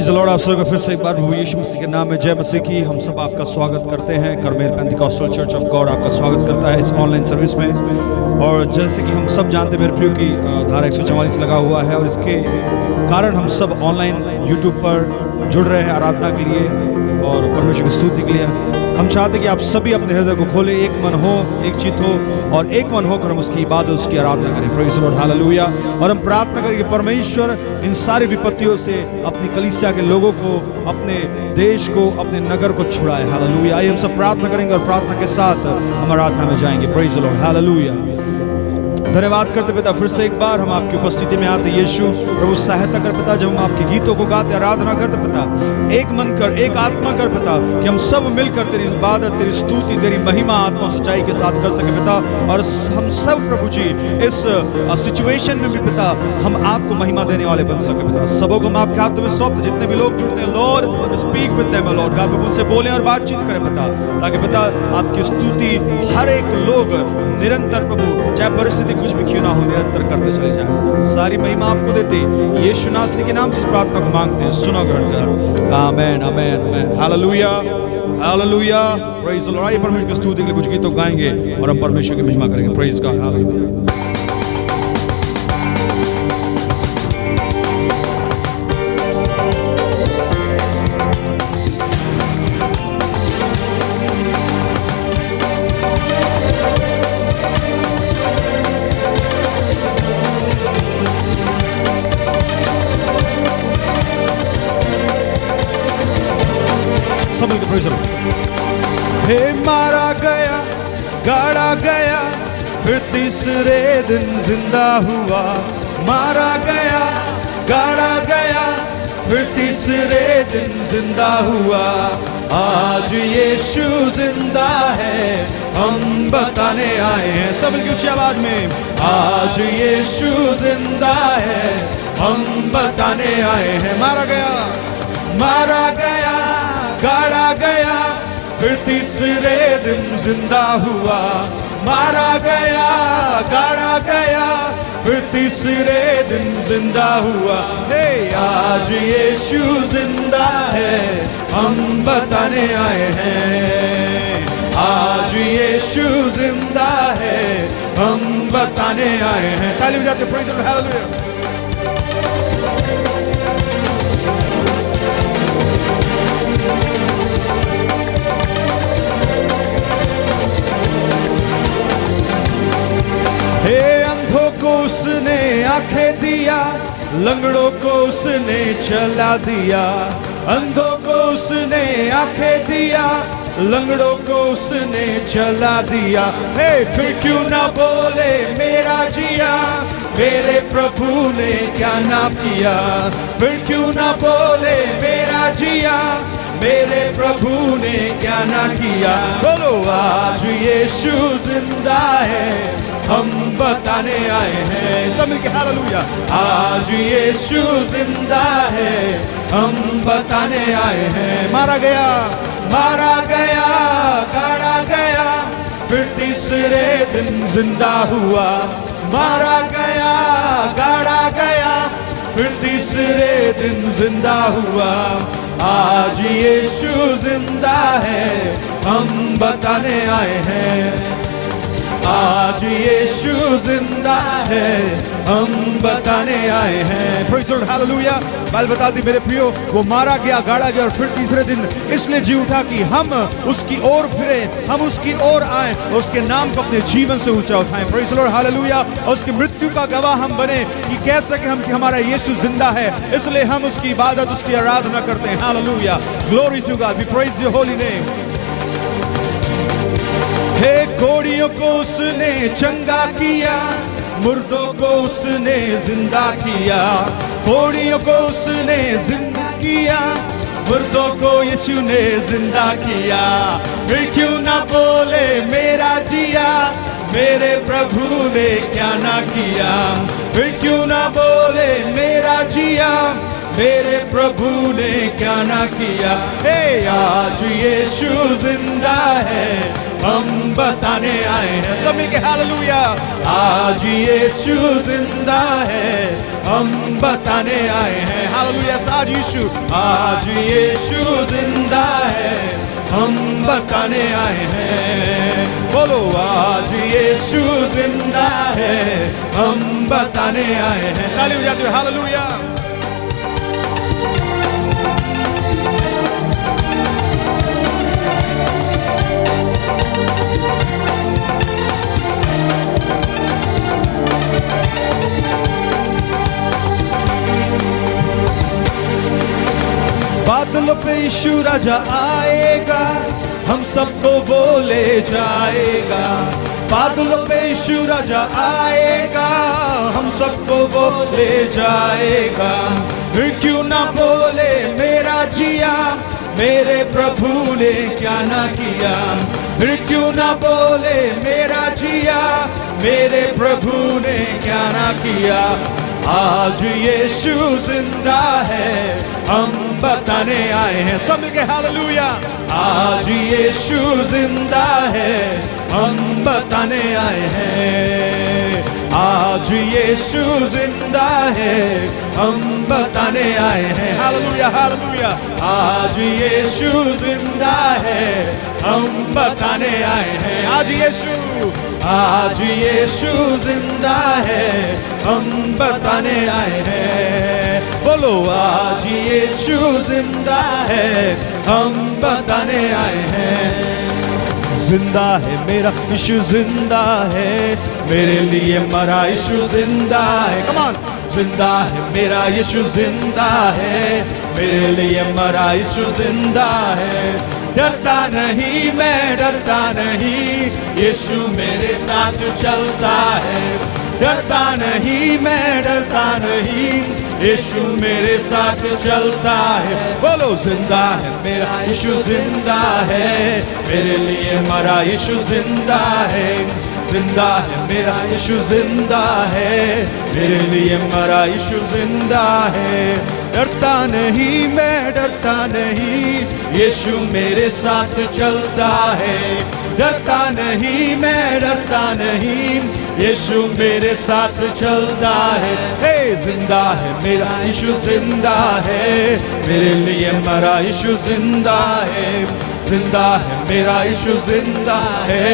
Praise the Lord. आप सबको फिर से एक बार प्रभु यीशु मसीह के नाम में जय मसीह की। हम सब आपका स्वागत करते हैं। करमेल पेंटिकॉस्टल चर्च ऑफ गॉड आपका स्वागत करता है इस ऑनलाइन सर्विस में। और जैसे कि हम सब जानते हैं मेरे प्रियो की धारा 144 लगा हुआ है और इसके कारण हम सब ऑनलाइन यूट्यूब पर जुड़ रहे हैं आराधना के लिए और परमेश्वर की स्तुति के लिए। हम चाहते हैं कि आप सभी अपने हृदय को खोले, एक मन हो, एक चित हो और एक मन होकर हम उसकी इबादत, उसकी आराधना करें। Praise the Lord, hallelujah. और हम प्रार्थना करें कि परमेश्वर इन सारी विपत्तियों से अपनी कलीसिया के लोगों को, अपने देश को, अपने नगर को छुड़ाए। हालेलुया। आइए हम सब प्रार्थना करेंगे और प्रार्थना के साथ हम आराधना में जाएंगे। Praise the Lord, hallelujah. धन्यवाद करते पिता, फिर से एक बार हम आपकी उपस्थिति में आते। यीशु प्रभु सहायता कर पिता, जब हम आपके गीतों को गाते, आराधना करते पिता, एक मन कर, एक आत्मा कर पिता, कि हम सब मिलकर तेरी इबादत, तेरी स्तुति, तेरी महिमा आत्मा सच्चाई के साथ कर सके पिता। और हम सब प्रभु जी इस सिचुएशन में भी पिता हम आपको महिमा देने वाले बन सके पिता। सबों को हम आपके हाथों में सौंपते, जितने भी लोग जुड़ते हैं Lord speak with them Lord. God प्रभु उनसे बोलें और बातचीत करें पिता, ताकि पिता आपकी स्तुति हर एक लोग निरंतर प्रभु, चाहे परिस्थिति कुछ भी क्यों ना हो, निरंतर करते चले जाए। सारी महिमा आपको देते यीशु नासरी के नाम से इस प्रार्थना को मांगते हैं, सुनो ग्रहण कर। Amen, amen, amen. Hallelujah, hallelujah. Praise the Lord. आइए परमेश्वर की स्तुति के लिए कुछ गीतों गाएंगे और हम परमेश्वर की महिमा करेंगे। Praise God, hallelujah. हे मारा गया, गाड़ा गया, फिर तीसरे दिन जिंदा हुआ। मारा गया, गाड़ा गया, फिर तीसरे दिन जिंदा हुआ। आज यीशु जिंदा है, हम बताने आए हैं सब की ऊंची आवाज में। आज यीशु जिंदा है, हम बताने आए हैं। मारा गया, मारा गया, गाड़ा गया, फिर तीसरे दिन जिंदा हुआ। मारा गया, गाड़ा गया, फिर तीसरे दिन जिंदा हुआ। हे आज यीशु जिंदा है, हम बताने आए हैं। आज यीशु जिंदा है, हम बताने आए हैं। ताली बजाते प्रेज़ द लॉर्ड, हालेलुया। उसने आंखें दिया, लंगड़ों को उसने चला दिया। अंधों को उसने आंखें दिया, लंगड़ों को उसने चला दिया। हे फिर क्यों ना बोले मेरा जिया, मेरे प्रभु ने क्या ना किया। फिर क्यों ना बोले मेरा जिया, मेरे प्रभु ने क्या ना किया। बोलो आज यीशु जिंदा है, हम बताने आए हैं सब मिलके हालेलुया। आज यीशु जिंदा है, हम बताने आए हैं। मारा गया, मारा गया, गाड़ा गया, फिर तीसरे दिन जिंदा हुआ। मारा गया, गाड़ा गया, फिर तीसरे दिन जिंदा हुआ। आज यीशु जिंदा है, हम बताने आए हैं। आज यीशु जिंदा है, हम बताने आए हैं। Praise the Lord, hallelujah. बाल बता दी मेरे प्रियो, वो मारा गया, गाड़ा गया और फिर तीसरे दिन इसलिए जी उठा कि हम उसकी ओर फिरें, हम उसकी ओर आए और उसके नाम को अपने जीवन से ऊंचा उठाएं। Praise the Lord, hallelujah. और उसकी मृत्यु का गवाह हम बने कि कह सके हम कि हमारा यीशु जिंदा है, इसलिए हम उसकी इबादत, उसकी आराधना करते हैं। Hallelujah, glory to God, we praise your holy name. हे कोड़ियों को उसने चंगा किया, मुर्दों को उसने जिंदा किया। कोड़ियों को उसने जिंदा किया, मुर्दों को यीशु ने जिंदा किया। फिर क्यों ना बोले मेरा जिया, मेरे प्रभु ने क्या ना किया। फिर क्यों ना बोले मेरा जिया, मेरे प्रभु ने क्या ना किया। हे आज यीशु जिंदा है, हम बताने आए हैं। सब मिलके हालेलुया। आज यीशु जिंदा है, हम बताने आए हैं। हालेलुया। आज यीशु जिंदा है, हम बताने आए हैं। बोलो, आज यीशु जिंदा है, हम बताने आए हैं। ताली बजाते हुए हालेलुया। बादलों पे यीशु राजा आएगा, हम सबको वो ले जाएगा। बादलों पे यीशु राजा आएगा, हम सबको वो ले जाएगा। फिर क्यों ना बोले मेरा जिया, मेरे प्रभु ने क्या ना किया। फिर क्यों ना बोले मेरा जिया, मेरे प्रभु ने क्या ना किया। आज यीशु जिंदा है, हम बताने आए हैं। सब मिलके हालेलुया। आज यीशु जिंदा है, हम बताने आए हैं। आज यीशु जिंदा है, हम बताने आए हैं। Hallelujah hallelujah. आज यीशु जिंदा है, हम बताने आए हैं। आज यीशु जिंदा है, हम बताने आए हैं। बोलो, आज यीशु जिंदा है, हम बताने आए हैं। जिंदा है मेरा यीशु, जिंदा है, मेरे लिए मरा यीशु जिंदा है। Come on. जिंदा है मेरा यीशु, जिंदा है, मेरे लिए मरा यीशु जिंदा है। डरता नहीं मैं, डरता नहीं, यीशु मेरे साथ चलता है। डरता नहीं मैं, डरता नहीं, यीशु मेरे साथ चलता है। बोलो, जिंदा है मेरा यीशु, जिंदा है, मेरे लिए मरा यीशु जिंदा है। जिंदा है मेरा यीशु, जिंदा है, मेरे लिए मरा यीशु जिंदा है। डरता नहीं मैं, डरता नहीं, यीशु मेरे साथ चलता है। डरता नहीं मैं, डरता नहीं, यीशु मेरे साथ चलता है। हे, जिंदा है मेरा यीशु, जिंदा है, मेरे लिए मरा यीशु जिंदा है। जिंदा है मेरा यीशु, जिंदा है,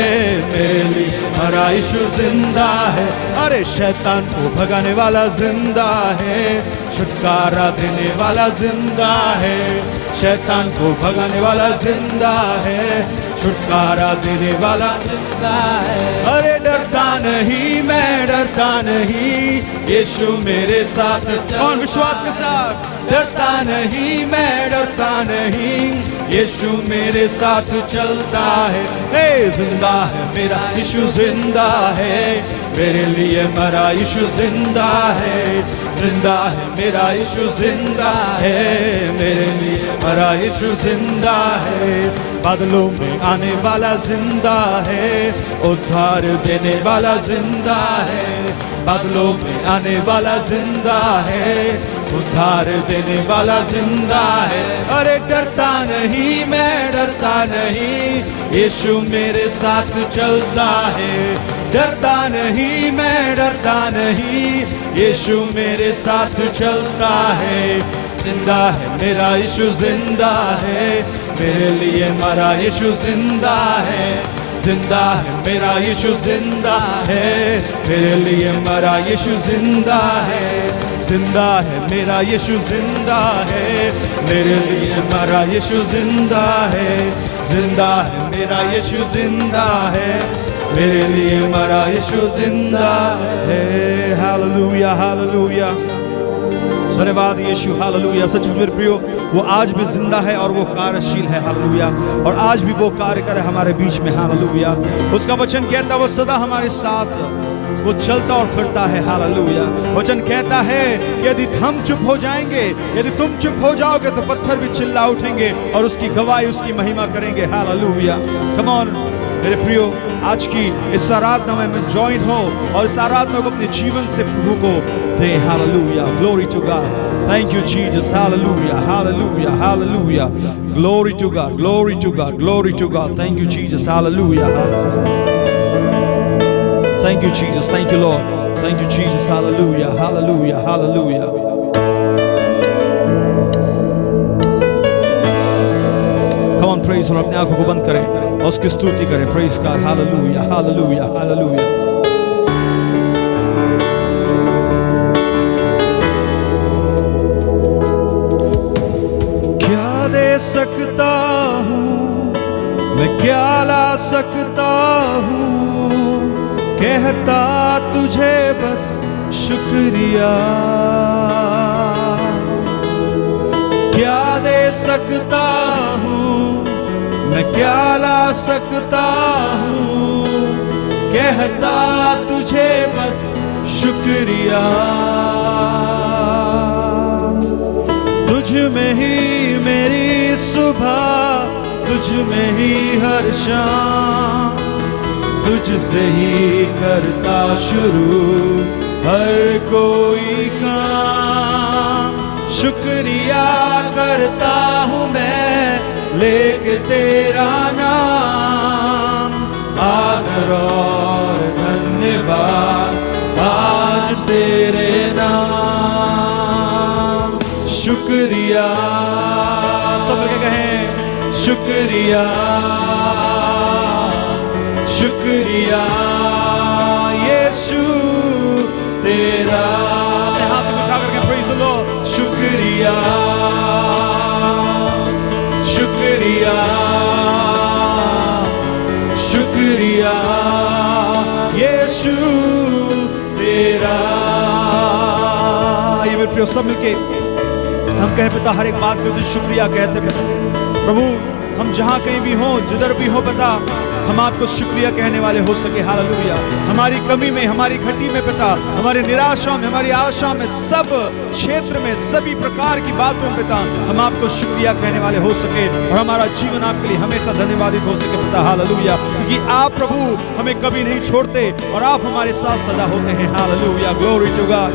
मेरे लिए मरा यीशु जिंदा है। अरे शैतान को भगाने वाला जिंदा है, छुटकारा देने वाला जिंदा है। शैतान को भगाने वाला जिंदा है, छुटकारा देने वाला जिंदा है। अरे डरता नहीं मैं, डरता नहीं, यीशु मेरे साथ। कौन विश्वास के साथ? डरता नहीं मैं, डरता नहीं, यीशु मेरे साथ चलता है। हे, जिंदा है मेरा यीशु, जिंदा है, मेरे लिए मरा यीशु जिंदा है। जिंदा है मेरा यीशु, जिंदा है, मेरे लिए मरा यीशु जिंदा है। बादलों में आने वाला जिंदा है, उद्धार देने वाला जिंदा है। बादलों में आने वाला जिंदा है, उद्धार देने वाला जिंदा है। अरे डरता नहीं मैं, डरता नहीं, यीशु मेरे साथ चलता है। डरता नहीं मैं, डरता नहीं, यीशु मेरे साथ चलता है। जिंदा है मेरा यीशु, जिंदा है, मेरे लिए मरा यीशु जिंदा है। जिंदा है मेरा यीशु, जिंदा है, मेरे लिए मरा यीशु जिंदा है। जिंदा है मेरा यीशु, जिंदा है, मेरे लिए मरा यीशु जिंदा है। जिंदा है मेरा यीशु, जिंदा है, मेरे लिए मरा यीशु जिंदा है। Hallelujah hallelujah. धन्यवाद यीशु, हालेलुया। सच में मेरे प्रियो, वो आज भी जिंदा है और वो कार्यशील है। हालेलुया। और आज भी वो कार्य करे हमारे बीच में। हालेलुया। उसका वचन कहता है वो सदा हमारे साथ वो चलता और फिरता है। हालेलुया। वचन कहता है कि यदि हम चुप हो जाएंगे, यदि तुम चुप हो जाओगे तो पत्थर भी चिल्ला उठेंगे और उसकी गवाही, उसकी महिमा करेंगे। हालेलुया। Come on. मेरे प्रियो, आज की इस आराधना में ज्वाइन हो और इस आराधना को अपने जीवन से प्रभु को दे। Hallelujah, glory to God, thank you Jesus, hallelujah, hallelujah, hallelujah, glory to God, glory to God, glory to God, thank you Jesus, hallelujah, thank you Jesus, thank you Lord, thank you Jesus, hallelujah, hallelujah, hallelujah. Come on, praise, और अपने आंखों को बंद करें और उसकी स्तुति करें। Praise God, hallelujah, hallelujah, hallelujah. क्या दे सकता हूँ मैं, क्या ला सकता हूँ, कहता तुझे बस शुक्रिया। क्या दे सकता हूँ मैं, क्या ला सकता हूँ, कहता तुझे बस शुक्रिया। तुझ में ही मेरी सुबह, तुझ में ही हर शाम, तुझसे ही करता शुरू हर कोई काम। शुक्रिया करता हूँ मैं लेके तेरा नाम, आदर और धन्यवाद आज तेरे नाम। शुक्रिया, सब लोग कहें शुक्रिया, शुक्रिया यीशु तेरा। अपने हाथ को उठा करके प्रेज़ द लॉर्ड। शुक्रिया, शुक्रिया, शुक्रिया यीशु तेरा। ये मेरे प्रिय, सब मिलके हम कहें पिता, हर एक बात के तुझे शुक्रिया कहते पिता। प्रभु, हम जहां कहीं भी हों, जिधर भी हो पिता, हम आपको शुक्रिया कहने वाले हो सके। हालेलुया। हमारी कमी में, हमारी घटी में पिता, हमारी निराशा में, हमारी आशा में, सब क्षेत्र में, सभी प्रकार की बातों में पिता, हम आपको शुक्रिया कहने वाले हो सके और हमारा जीवन आपके लिए हमेशा धन्यवादित हो सके पिता। हालेलुया। क्योंकि आप प्रभु हमें कभी नहीं छोड़ते और आप हमारे साथ सदा होते हैं। Hallelujah, glory to God,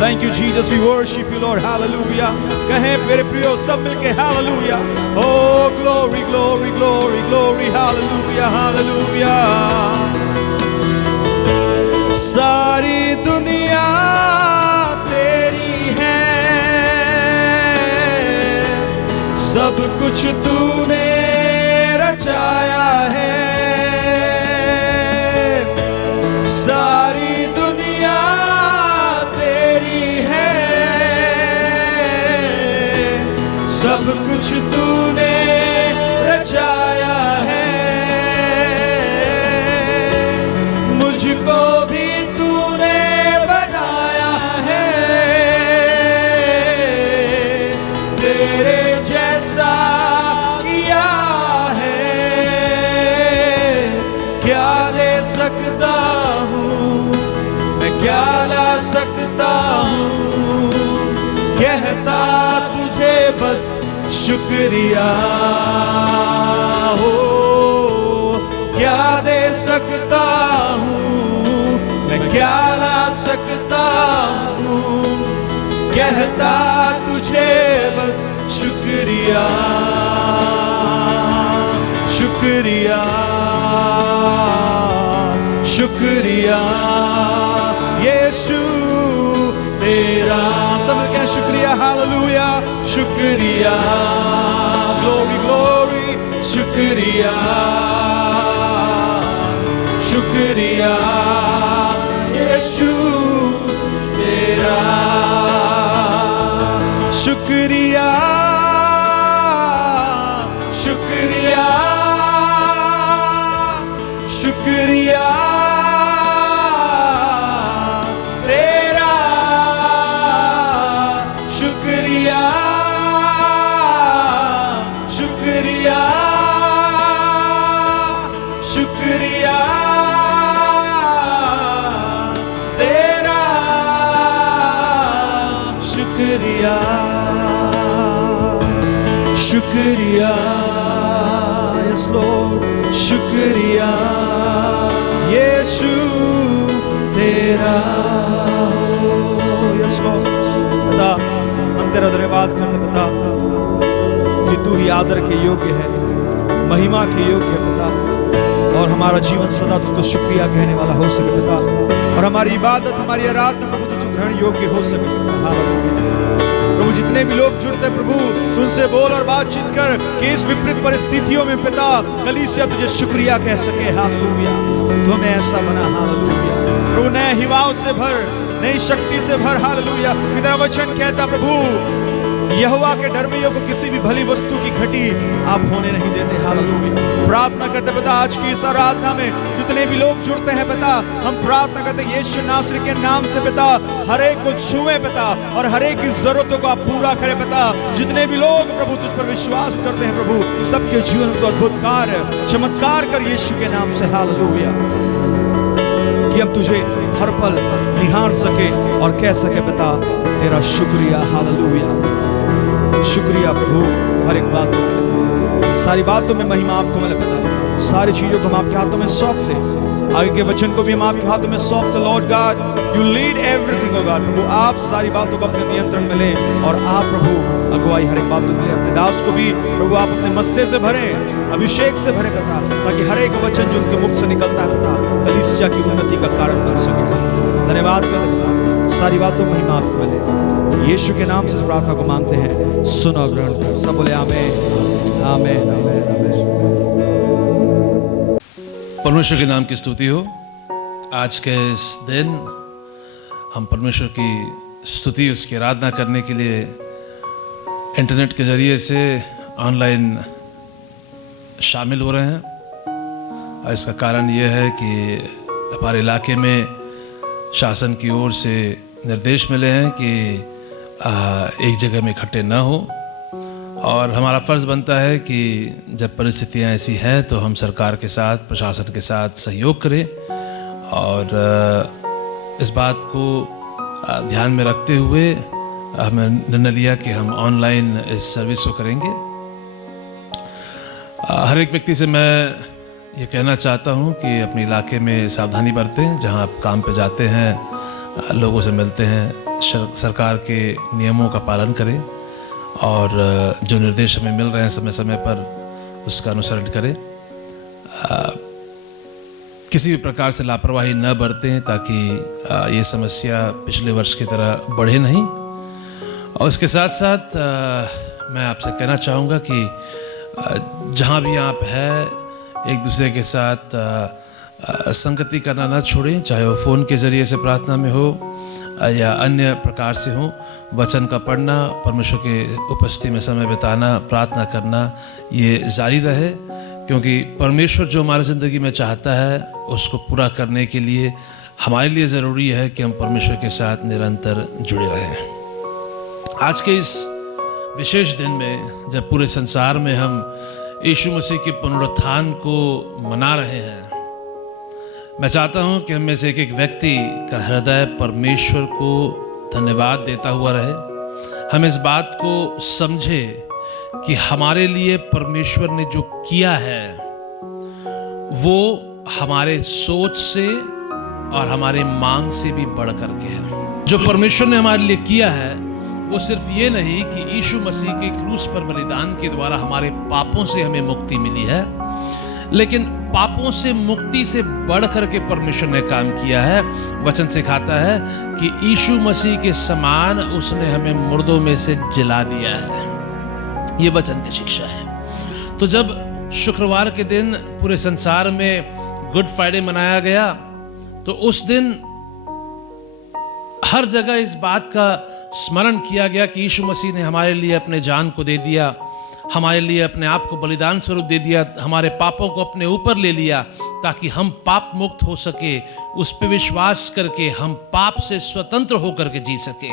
thank you Jesus, we worship you Lord. Hallelujah. कहें मेरे प्रियो सब मिलके hallelujah. Oh glory, glory, glory, glory, hallelujah, hallelujah. सारी दुनिया तेरी है, सब कुछ तूने रचाया है। सारी दुनिया सब कुछ तूने रचाया है। मुझको भी तूने बनाया है, तेरे जैसा किया है। क्या दे सकता हूँ मैं, क्या ला सकता हूँ, कहता तुझे बस शुक्रिया। हो क्या दे सकता हूँ मैं, क्या ला सकता हूँ, कहता तुझे बस शुक्रिया। शुक्रिया, शुक्रिया यीशु तेरा। सब मिलके शुक्रिया, हालेलुया, शुक्रिया, ग्लोरी, ग्लोरी, शुक्रिया, शुक्रिया यीशु तेरा। शुक्रिया, शुक्रिया, शुक्रिया शुक्रिया, यस लॉर्ड, शुक्रिया यीशु तेरा हो। यस लॉर्ड, पिता हम तेरा धन्यवाद करते पिता कि तू ही आदर के योग्य है, महिमा के योग्य है पिता, और हमारा जीवन सदा तुझको शुक्रिया कहने वाला हो सके पिता, और हमारी इबादत, हमारी आराधना प्रभु तुझको ग्रहण योग्य हो सके पिता। हालेलुया। प्रभु जितने भी लोग जुड़ते प्रभु तुझसे बोल और बातचीत कर कि इस विपरीत परिस्थितियों में पिता कलीसिया तुझे शुक्रिया कह सके। हालेलुया। तो हमें ऐसा बना। हालेलुया। प्रभु नए हिवाओं से भर, नई शक्ति से भर। हालेलुया। कि तेरा वचन कहता प्रभु यहोवा के डरवैयों को किसी भी भली वस्तु की घटी आप होने नहीं देते। हालेलुया। प्रार्थना करते पिता आज की इस आराधना में जितने भी लोग जुड़ते हैं पिता, हम प्रार्थना करते यीशु नासरी के नाम से पिता हर एक को छुए पिता, और हर एक की जरूरतों को आप पूरा करें पिता। जितने भी लोग प्रभु तुझ पर विश्वास करते हैं प्रभु, सबके जीवन में तो अद्भुत कार्य चमत्कार कर यीशु के नाम से। हालेलुया। कि हम तुझे हर पल निहार सके और कह सके पिता तेरा शुक्रिया। हालेलुया। शुक्रिया प्रभु हर एक बात में, सारी बातों में महिमा आपको मिले पिता। सारी चीजों को हम आपके हाथों में सौंप दे, आगे के वचन को भी हम आपके हाथों में सौंप दे। Lord God you lead everything. Oh God प्रभु आप सारी बातों को अपने नियंत्रण में लें, और आप प्रभु अगुवाई हर एक बात में अपने दास को भी प्रभु आप अपने मस्से से भरें, अभिषेक से भरे पिता, ताकि हर एक वचन जो उनके मुख से निकलता है पिता कलीसिया की उन्नति का कारण बन सके। धन्यवाद करते पिता, सारी बातों में महिमा आपको मिले। यीशु के नाम से इस प्रार्थना को मांगते हैं, सुनो ग्रहण कर। सब बोले आमीन आमीन आमीन आमीन। परमेश्वर के नाम की स्तुति हो। आज के इस दिन हम परमेश्वर की स्तुति, उसकी आराधना करने के लिए इंटरनेट के जरिए से ऑनलाइन शामिल हो रहे हैं। और इसका कारण यह है कि हमारे इलाके में शासन की ओर से निर्देश मिले हैं कि एक जगह में इकट्ठे न हो, और हमारा फ़र्ज़ बनता है कि जब परिस्थितियाँ ऐसी हैं तो हम सरकार के साथ, प्रशासन के साथ सहयोग करें, और इस बात को ध्यान में रखते हुए हमने निर्णय लिया कि हम ऑनलाइन इस सर्विस को करेंगे। हर एक व्यक्ति से मैं ये कहना चाहता हूँ कि अपने इलाके में सावधानी बरतें। जहाँ आप काम पे जाते हैं, लोगों से मिलते हैं, सरकार के नियमों का पालन करें, और जो निर्देश हमें मिल रहे हैं समय समय पर उसका अनुसरण करें। किसी भी प्रकार से लापरवाही न बरतें, ताकि ये समस्या पिछले वर्ष की तरह बढ़े नहीं। और इसके साथ साथ मैं आपसे कहना चाहूँगा कि जहाँ भी आप हैं, एक दूसरे के साथ संगति करना न छोड़ें, चाहे वो फ़ोन के ज़रिए से प्रार्थना में हो या अन्य प्रकार से हो। वचन का पढ़ना, परमेश्वर के उपस्थिति में समय बिताना, प्रार्थना करना, ये जारी रहे, क्योंकि परमेश्वर जो हमारी ज़िंदगी में चाहता है उसको पूरा करने के लिए हमारे लिए ज़रूरी है कि हम परमेश्वर के साथ निरंतर जुड़े रहें। आज के इस विशेष दिन में, जब पूरे संसार में हम यीशु मसीह के पुनरुत्थान को मना रहे हैं, मैं चाहता हूं कि हम में से एक एक व्यक्ति का हृदय परमेश्वर को धन्यवाद देता हुआ रहे। हम इस बात को समझे कि हमारे लिए परमेश्वर ने जो किया है वो हमारे सोच से और हमारे मांग से भी बढ़ करके है। जो परमेश्वर ने हमारे लिए किया है वो सिर्फ ये नहीं कि यीशु मसीह के क्रूस पर बलिदान के द्वारा हमारे पापों से हमें मुक्ति मिली है, लेकिन पापों से मुक्ति से बढ़ करके परमेश्वर ने काम किया है। वचन सिखाता है कि यीशु मसीह के समान उसने हमें मुर्दों में से जिला दिया है। ये वचन की शिक्षा है। तो जब शुक्रवार के दिन पूरे संसार में गुड फ्राइडे मनाया गया, तो उस दिन हर जगह इस बात का स्मरण किया गया कि यीशु मसीह ने हमारे लिए अपने जान को दे दिया, हमारे लिए अपने आप को बलिदान स्वरूप दे दिया, हमारे पापों को अपने ऊपर ले लिया, ताकि हम पाप मुक्त हो सके, उस पर विश्वास करके हम पाप से स्वतंत्र होकर के जी सके।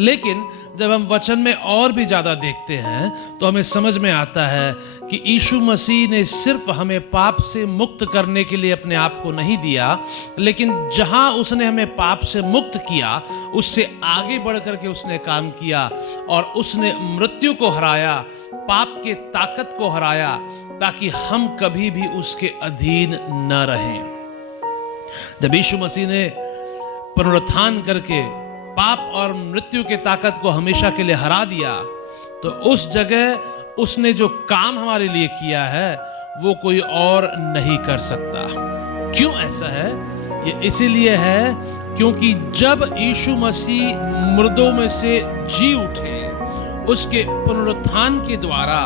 लेकिन जब हम वचन में और भी ज़्यादा देखते हैं तो हमें समझ में आता है कि यीशु मसीह ने सिर्फ हमें पाप से मुक्त करने के लिए अपने आप को नहीं दिया, लेकिन जहां उसने हमें पाप से मुक्त किया उससे आगे बढ़ करके उसने काम किया, और उसने मृत्यु को हराया, पाप के ताकत को हराया, ताकि हम कभी भी उसके अधीन न रहें। जब यीशु मसीह ने पुनरुत्थान करके पाप और मृत्यु की ताकत को हमेशा के लिए हरा दिया, तो उस जगह उसने जो काम हमारे लिए किया है वो कोई और नहीं कर सकता। क्यों ऐसा है? ये इसीलिए है क्योंकि जब यीशु मसीह मुर्दों में से जी उठे, उसके पुनरुत्थान के द्वारा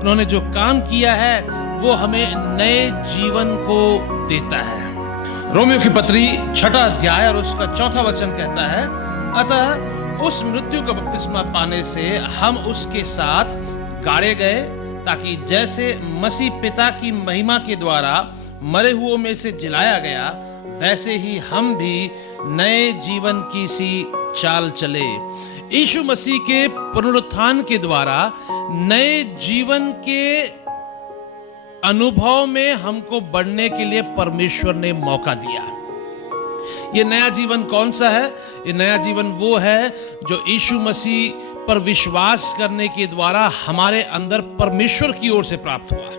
उन्होंने जो काम किया है वो हमें नए जीवन को देता है। रोमियो की पत्री 6 अध्याय और उसका 4 वचन कहता है, अतः उस मृत्यु का बपतिस्मा पाने से हम उसके साथ गाड़े गए, ताकि जैसे मसीह पिता की महिमा के द्वारा मरे हुओं में से जिलाया गया, वैसे ही हम भी नए जीवन की सी चाल चले। यीशु मसीह के पुनरुत्थान के द्वारा नए जीवन के अनुभव में हमको बढ़ने के लिए परमेश्वर ने मौका दिया। ये नया जीवन कौन सा है? ये नया जीवन वो है जो यीशु मसीह पर विश्वास करने के द्वारा हमारे अंदर परमेश्वर की ओर से प्राप्त हुआ।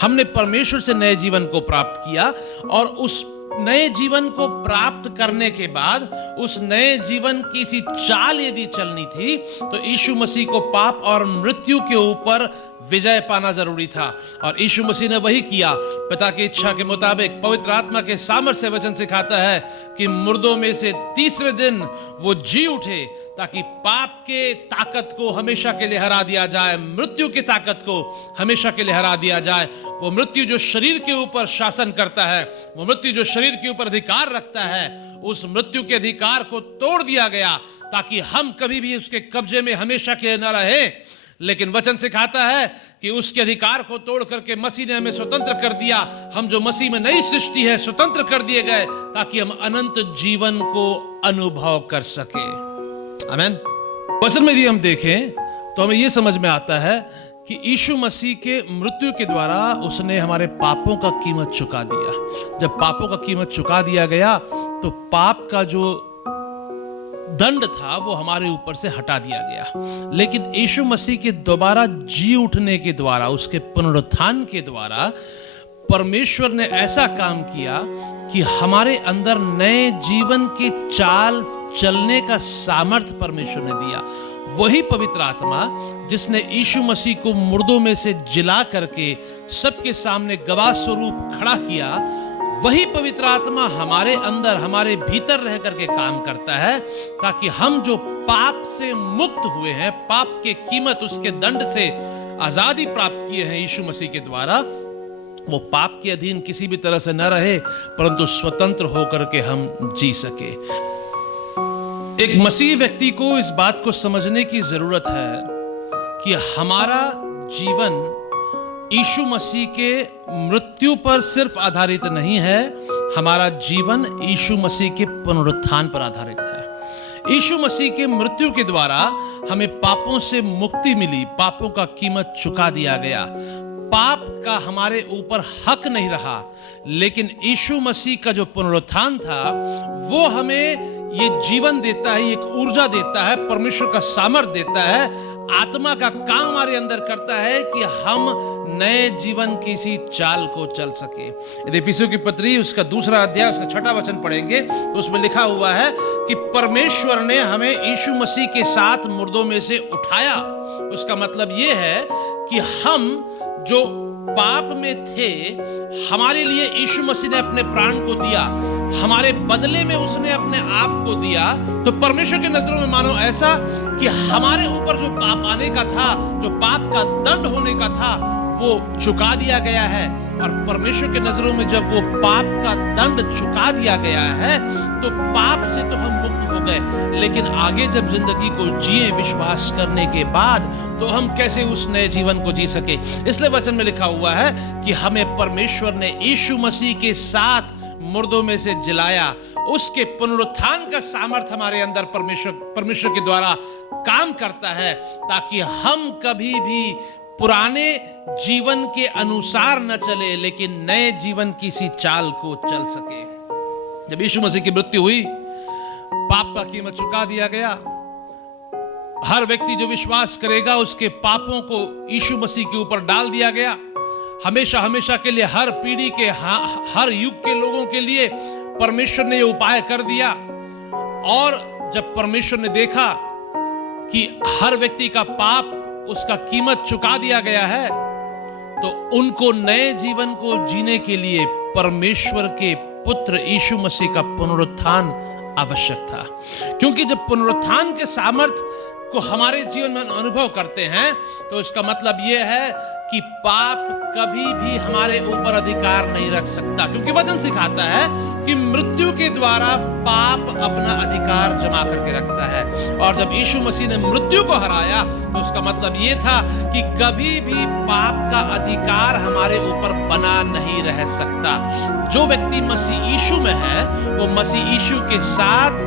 हमने परमेश्वर से नए जीवन को प्राप्त किया, और उस नए जीवन को प्राप्त करने के बाद उस नए जीवन की सी चाल यदि चलनी थी तो यीशु मसीह को पाप और मृत्यु के ऊपर विजय पाना जरूरी था। और यीशु मसीह ने वही किया। पिता की इच्छा के मुताबिक पवित्र आत्मा के सामर्थ्य से वचन सिखाता है कि मुर्दों में से तीसरे दिन वो जी उठे, ताकि पाप के ताकत को हमेशा के लिए हरा दिया जाए, मृत्यु की ताकत को हमेशा के लिए हरा दिया जाए। वो मृत्यु जो शरीर के ऊपर शासन करता है, वो मृत्यु जो शरीर के ऊपर अधिकार रखता है, उस मृत्यु के अधिकार को तोड़ दिया गया, ताकि हम कभी भी उसके कब्जे में हमेशा के लिए न रहे। लेकिन वचन सिखाता है कि उसके अधिकार को तोड़ करके मसीह ने हमें स्वतंत्र कर दिया। हम जो मसीह में नई सृष्टि है, स्वतंत्र कर दिए गए, ताकि हम अनंत जीवन को अनुभव कर सके। आमीन। वचन में यदि हम देखें तो हमें यह समझ में आता है कि यीशु मसीह के मृत्यु के द्वारा उसने हमारे पापों का कीमत चुका दिया। जब पापों का कीमत चुका दिया गया तो पाप का जो दंड था वो हमारे ऊपर से हटा दिया गया। लेकिन यीशु मसीह के दोबारा जी उठने के द्वारा, उसके पुनरुत्थान के द्वारा परमेश्वर ने ऐसा काम किया कि हमारे अंदर नए जीवन के चाल चलने का सामर्थ्य परमेश्वर ने दिया। वही पवित्र आत्मा जिसने यीशु मसीह को मुर्दों में से जिला करके सबके सामने गवाह स्वरूप खड़ा किया, वही पवित्र आत्मा हमारे अंदर, हमारे भीतर रह करके काम करता है, ताकि हम जो पाप से मुक्त हुए हैं, पाप के कीमत, उसके दंड से आजादी प्राप्त किए हैं यीशु मसीह के द्वारा, वो पाप के अधीन किसी भी तरह से न रहे, परंतु स्वतंत्र होकर के हम जी सके। एक मसीह व्यक्ति को इस बात को समझने की जरूरत है कि हमारा जीवन यीशु मसीह के मृत्यु पर सिर्फ आधारित नहीं है, हमारा जीवन यीशु मसीह के पुनरुत्थान पर आधारित है। यीशु मसीह के मृत्यु के द्वारा हमें पापों से मुक्ति मिली, पापों का कीमत चुका दिया गया, पाप का हमारे ऊपर हक नहीं रहा। लेकिन यीशु मसीह का जो पुनरुत्थान था वो हमें ये जीवन देता है, एक ऊर्जा देता है, परमेश्वर का सामर्थ्य देता है, आत्मा का काम हमारे अंदर करता है कि हम नए जीवन की सी चाल को चल सके। यदि इफिसियों की पत्री उसका 2 अध्याय उसका 6 वचन पढ़ेंगे तो उसमें लिखा हुआ है कि परमेश्वर ने हमें यीशु मसीह के साथ मुर्दों में से उठाया। उसका मतलब ये है कि हम जो पाप में थे, हमारे लिए यीशु मसीह ने अपने प्राण को दिया, हमारे बदले में उसने अपने आप को दिया। तो परमेश्वर की नजरों में मानो ऐसा कि हमारे ऊपर जो पाप आने का था, जो पाप का दंड होने का था, वो चुका दिया गया है। और परमेश्वर की नजरों में जब वो पाप का दंड चुका दिया गया है तो पाप से तो हम मुक्त हो गए। लेकिन आगे जब जिंदगी को जिए विश्वास करने के बाद, तो हम कैसे उस नए जीवन को जी सके। इसलिए वचन में लिखा हुआ है कि हमें परमेश्वर ने यीशु मसीह के साथ मुर्दों में से जिलाया। उसके पुनरुत्थान का सामर्थ्य हमारे अंदर परमेश्वर के द्वारा काम करता है, ताकि हम कभी भी पुराने जीवन के अनुसार न चले, लेकिन नए जीवन की सी चाल को चल सके। जब यीशु मसीह की मृत्यु हुई, पाप का कीमत चुका दिया गया। हर व्यक्ति जो विश्वास करेगा उसके पापों को यीशु मसीह के ऊपर डाल दिया गया। हमेशा हमेशा के लिए हर पीढ़ी के हर युग के लोगों के लिए परमेश्वर ने ये उपाय कर दिया। और जब परमेश्वर ने देखा कि हर व्यक्ति का पाप उसका कीमत चुका दिया गया है, तो उनको नए जीवन को जीने के लिए परमेश्वर के पुत्र यीशु मसीह का पुनरुत्थान आवश्यक था। क्योंकि जब पुनरुत्थान के सामर्थ्य को हमारे जीवन में अनुभव करते हैं, तो इसका मतलब यह है कि पाप कभी भी हमारे ऊपर अधिकार नहीं रख सकता। क्योंकि वचन सिखाता है कि मृत्यु के द्वारा पाप अपना अधिकार जमा करके रखता है। और जब यीशु मसीह ने मृत्यु को हराया, तो उसका मतलब यह था कि कभी भी पाप का अधिकार हमारे ऊपर बना नहीं रह सकता। जो व्यक्ति मसीह यीशु में है, वो मसीह यीशु के साथ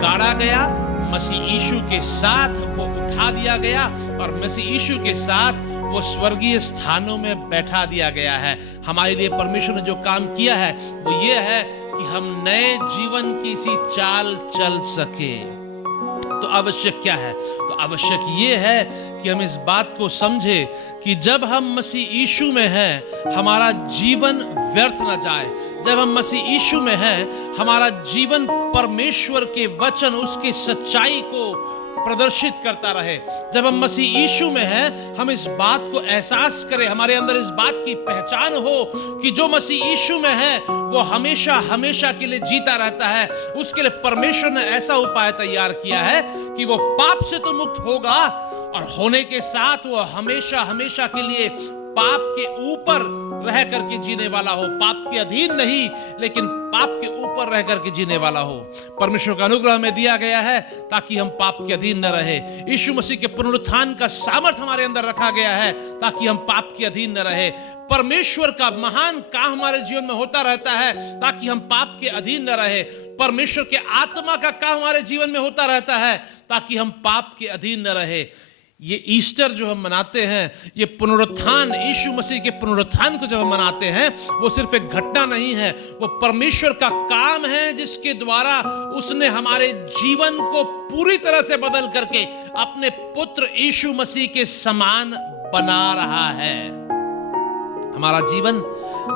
गाड़ा गया, मसीह यीशु के साथ वो उठा दिया गया, और मसीह यीशु के साथ वो स्वर्गीय स्थानों में बैठा दिया गया है। हमारे लिए परमेश्वर ने जो काम किया है वो ये है कि हम नए जीवन की सी चाल चल सके। तो आवश्यक क्या है? तो आवश्यक ये है कि हम इस बात को समझे कि जब हम मसीह यीशु में हैं, हमारा जीवन व्यर्थ न जाए। जब हम मसीह यीशु में हैं, हमारा जीवन परमेश्वर के वचन, उसकी सच्चाई को प्रदर्शित करता रहे। जब हम मसीह यीशु में हैं, हम इस बात को एहसास करें, हमारे अंदर इस बात की पहचान हो कि जो मसीह यीशु में है वो हमेशा हमेशा के लिए जीता रहता है। उसके लिए परमेश्वर ने ऐसा उपाय तैयार किया है कि वो पाप से तो मुक्त होगा, और होने के साथ वो हमेशा हमेशा के लिए पाप के ऊपर रह करके जीने वाला हो। पाप के अधीन नहीं, लेकिन पाप के ऊपर रह करके जीने वाला हो। परमेश्वर का अनुग्रह हमें दिया गया है ताकि हम पाप के अधीन न रहे। यीशु मसीह के पुनरुत्थान का सामर्थ हमारे अंदर रखा गया है ताकि हम पाप के अधीन न रहे। परमेश्वर का महान काम हमारे जीवन में होता रहता है ताकि हम पाप के अधीन न रहे। परमेश्वर के आत्मा का काम हमारे जीवन में होता रहता है ताकि हम पाप के अधीन न रहे। ये ईस्टर जो हम मनाते हैं, ये पुनरुत्थान, यीशु मसीह के पुनरुत्थान को जब हम मनाते हैं, वो सिर्फ एक घटना नहीं है, वो परमेश्वर का काम है जिसके द्वारा उसने हमारे जीवन को पूरी तरह से बदल करके अपने पुत्र यीशु मसीह के समान बना रहा है। हमारा जीवन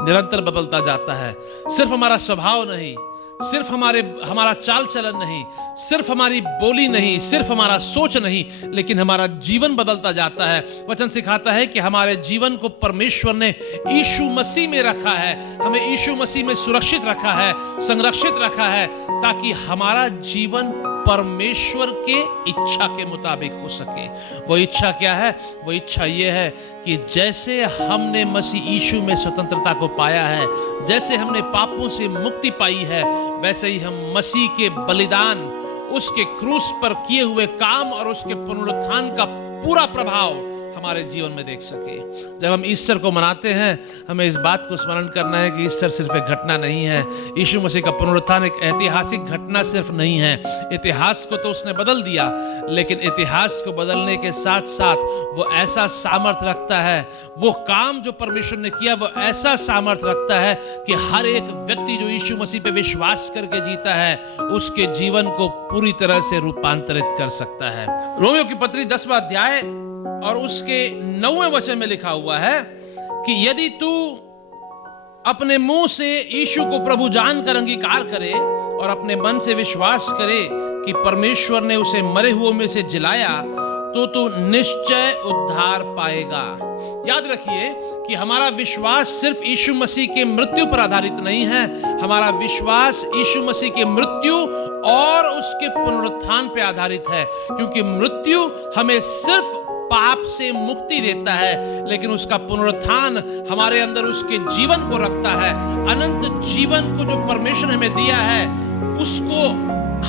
निरंतर बदलता जाता है। सिर्फ हमारा स्वभाव नहीं, सिर्फ हमारा चाल चलन नहीं, सिर्फ हमारी बोली नहीं, सिर्फ हमारा सोच नहीं, लेकिन हमारा जीवन बदलता जाता है। वचन सिखाता है कि हमारे जीवन को परमेश्वर ने यीशु मसीह में रखा है, हमें यीशु मसीह में सुरक्षित रखा है, संरक्षित रखा है, ताकि हमारा जीवन परमेश्वर के इच्छा के मुताबिक हो सके। वो इच्छा क्या है? वो इच्छा ये है कि जैसे हमने मसीह यीशु में स्वतंत्रता को पाया है, जैसे हमने पापों से मुक्ति पाई है, वैसे ही हम मसीह के बलिदान, उसके क्रूस पर किए हुए काम और उसके पुनरुत्थान का पूरा प्रभाव हमारे जीवन में देख सके। जब हम ईस्टर को मनाते हैं, हमें इस बात को स्मरण करना है कि ईस्टर सिर्फ एक घटना नहीं है। यीशु मसीह का पुनरुत्थान एक ऐतिहासिक घटना सिर्फ नहीं है। इतिहास को तो उसने बदल दिया, लेकिन इतिहास को बदलने के साथ साथ वो ऐसा सामर्थ रखता है, वो काम जो परमेश्वर ने किया वो ऐसा सामर्थ रखता है कि हर एक व्यक्ति जो यीशु मसीह पे विश्वास करके जीता है, उसके जीवन को पूरी तरह से रूपांतरित कर सकता है। रोमियो की पत्री 10वां अध्याय और उसके 9वें वचन में लिखा हुआ है कि यदि तू अपने मुंह से यीशु को प्रभु जानकर अंगीकार करे और अपने मन से विश्वास करे कि परमेश्वर ने उसे मरे हुओं में से जिलाया, तो तू निश्चय उद्धार पाएगा। याद रखिए कि हमारा विश्वास सिर्फ यीशु मसीह के मृत्यु पर आधारित नहीं है। हमारा विश्वास यीशु मसीह के मृत्यु और उसके पुनरुत्थान पर आधारित है, क्योंकि मृत्यु हमें सिर्फ पाप से मुक्ति देता है, लेकिन उसका पुनरुत्थान हमारे अंदर उसके जीवन को रखता है। अनंत जीवन को जो परमेश्वर हमें दिया है, उसको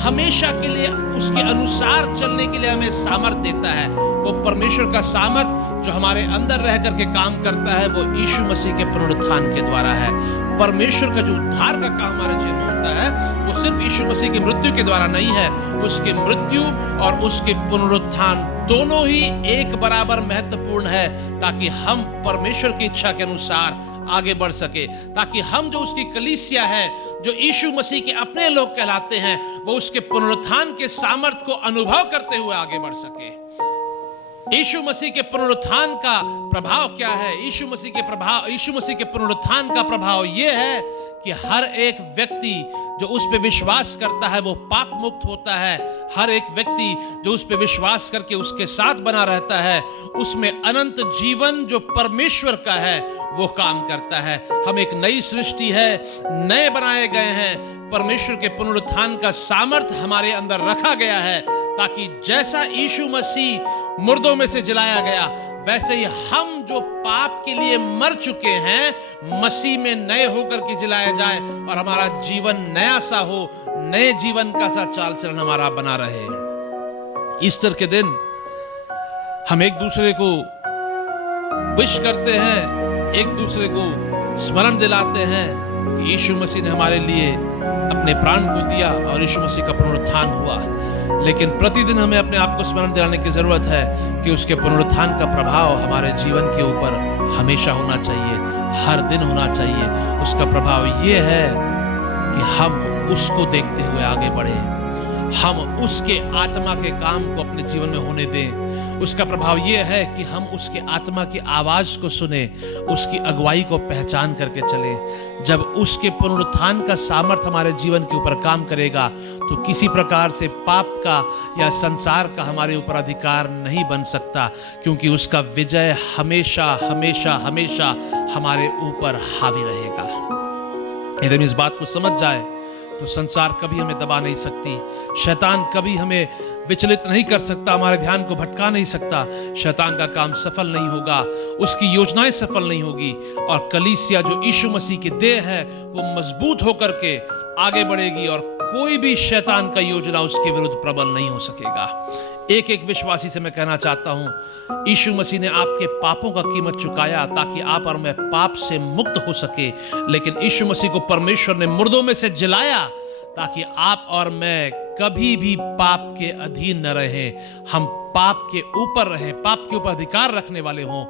हमेशा के लिए उसके अनुसार चलने के लिए हमें सामर्थ देता है। वो परमेश्वर का सामर्थ जो हमारे अंदर रह करके काम करता है, वो यीशु मसीह के पुनरुत्थान के द्वारा है। परमेश्वर का जो उद्धार का काम हमारे जीवन में होता है, वो सिर्फ यीशु मसीह की मृत्यु के द्वारा नहीं है। उसके मृत्यु और उसके पुनरुत्थान दोनों ही एक बराबर महत्वपूर्ण है, ताकि हम परमेश्वर की इच्छा के अनुसार आगे बढ़ सके, ताकि हम जो उसकी कलीसिया है, जो यीशु मसीह के अपने लोग कहलाते हैं, वो उसके पुनरुत्थान के सामर्थ को अनुभव करते हुए आगे बढ़ सके। यीशु मसीह के पुनरुत्थान का प्रभाव क्या है? यीशु मसीह के पुनरुत्थान का प्रभाव यह है कि हर एक व्यक्ति जो उस पे विश्वास करता है वो पाप मुक्त होता है। हर एक व्यक्ति जो उस पे विश्वास करके उसके साथ बना रहता है, उसमें अनंत जीवन जो परमेश्वर का है वो काम करता है। हम एक नई सृष्टि है, नए बनाए गए हैं। परमेश्वर के पुनरुत्थान का सामर्थ्य हमारे अंदर रखा गया है, ताकि जैसा यीशु मसीह मुर्दों में से जिलाया गया, वैसे ही हम जो पाप के लिए मर चुके हैं मसीह में नए होकर के जिलाया जाए और हमारा जीवन नया सा हो, नए जीवन का सा चाल चलन हमारा बना रहे। ईस्टर के दिन हम एक दूसरे को विश करते हैं, एक दूसरे को स्मरण दिलाते हैं कि यीशु मसीह ने हमारे लिए अपने प्राण को दिया और यीशु मसीह का पुनरुत्थान हुआ। लेकिन प्रतिदिन हमें अपने आप को स्मरण दिलाने की जरूरत है कि उसके पुनरुत्थान का प्रभाव हमारे जीवन के ऊपर हमेशा होना चाहिए, हर दिन होना चाहिए। उसका प्रभाव यह है कि हम उसको देखते हुए आगे बढ़े, हम उसके आत्मा के काम को अपने जीवन में होने दें। उसका प्रभाव यह है कि हम उसके आत्मा की आवाज को सुने, उसकी अगुवाई को पहचान करके चले। जब उसके पुनरुत्थान का सामर्थ्य हमारे जीवन के ऊपर काम करेगा तो किसी प्रकार से पाप का या संसार का हमारे ऊपर अधिकार नहीं बन सकता, क्योंकि उसका विजय हमेशा हमेशा हमेशा हमारे ऊपर हावी रहेगा। यदि हम इस बात को समझ जाए तो संसार कभी हमें दबा नहीं सकती, शैतान कभी हमें विचलित नहीं कर सकता, हमारे ध्यान को भटका नहीं सकता। शैतान का काम सफल नहीं होगा, उसकी योजनाएं सफल नहीं होगी, और कलीसिया जो यीशु मसीह की देह है वो मजबूत होकर के आगे बढ़ेगी और कोई भी शैतान का योजना उसके विरुद्ध प्रबल नहीं हो सकेगा। एक एक विश्वासी से मैं कहना चाहता हूं, यीशु मसीह ने आपके पापों का कीमत चुकाया ताकि आप और मैं पाप से मुक्त हो सके। लेकिन यीशु मसीह को परमेश्वर ने मुर्दों में से जिलाया ताकि आप और मैं कभी भी पाप के अधीन न रहें, हम पाप के ऊपर रहें, पाप के ऊपर अधिकार रखने वाले हों,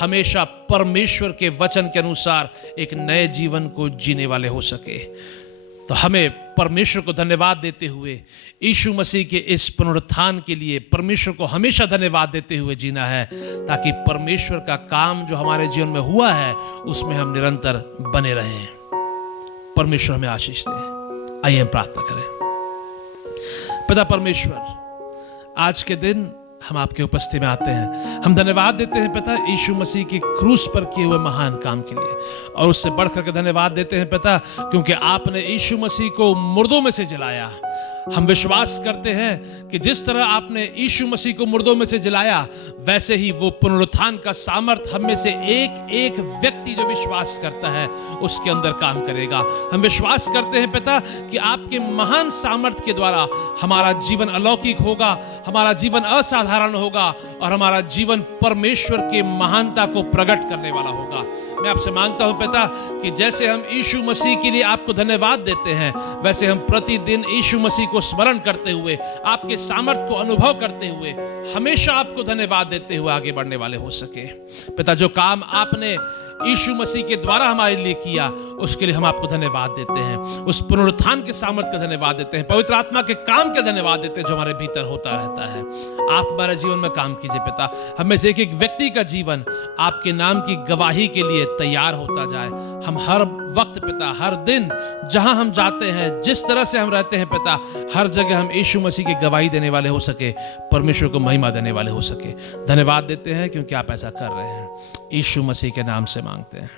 हमेशा परमेश्वर के वचन के अनुसार एक नए जीवन को जीने वाले हो सके। तो हमें परमेश्वर को धन्यवाद देते हुए, यीशु मसीह के इस पुनरुत्थान के लिए परमेश्वर को हमेशा धन्यवाद देते हुए जीना है, ताकि परमेश्वर का काम जो हमारे जीवन में हुआ है उसमें हम निरंतर बने रहें। परमेश्वर हमें आशीष दे। आइए हम प्रार्थना करें। पिता परमेश्वर, आज के दिन हम आपके उपस्थिति में आते हैं, हम धन्यवाद देते हैं पिता यीशु मसीह के क्रूस पर किए हुए महान काम के लिए, और उससे बढ़कर के धन्यवाद देते हैं पिता क्योंकि आपने यीशु मसीह को मुर्दों में से जिलाया। हम विश्वास करते हैं कि जिस तरह आपने यीशु मसीह को मुर्दों में से जिलाया, वैसे ही वो पुनरुत्थान का सामर्थ्य हम में से एक एक व्यक्ति जो विश्वास करता है उसके अंदर काम करेगा। हम विश्वास करते हैं पिता कि आपके महान सामर्थ्य के द्वारा हमारा जीवन अलौकिक होगा, हमारा जीवन असाधारण होगा और हमारा जीवन परमेश्वर के महानता को प्रकट करने वाला होगा। मैं आपसे मांगता हूं पिता कि जैसे हम यीशु मसीह के लिए आपको धन्यवाद देते हैं, वैसे हम प्रतिदिन यीशु मसीह को स्मरण करते हुए, आपके सामर्थ्य को अनुभव करते हुए, हमेशा आपको धन्यवाद देते हुए आगे बढ़ने वाले हो सके। पिता, जो काम आपने यीशु मसीह के द्वारा हमारे लिए किया उसके लिए हम आपको धन्यवाद देते हैं, उस पुनरुत्थान के सामर्थ्य का धन्यवाद देते हैं, पवित्र आत्मा के काम का धन्यवाद देते हैं जो हमारे भीतर होता रहता है। आप हमारे जीवन में काम कीजिए पिता, हमें से एक एक व्यक्ति का जीवन आपके नाम की गवाही के लिए तैयार होता जाए। हम हर वक्त पिता, हर दिन जहां हम जाते हैं, जिस तरह से हम रहते हैं पिता, हर जगह हम यीशु मसीह की गवाही देने वाले हो सके, परमेश्वर को महिमा देने वाले हो सके। धन्यवाद देते हैं क्योंकि आप ऐसा कर रहे हैं। यीशु मसीह के नाम से मांगते हैं।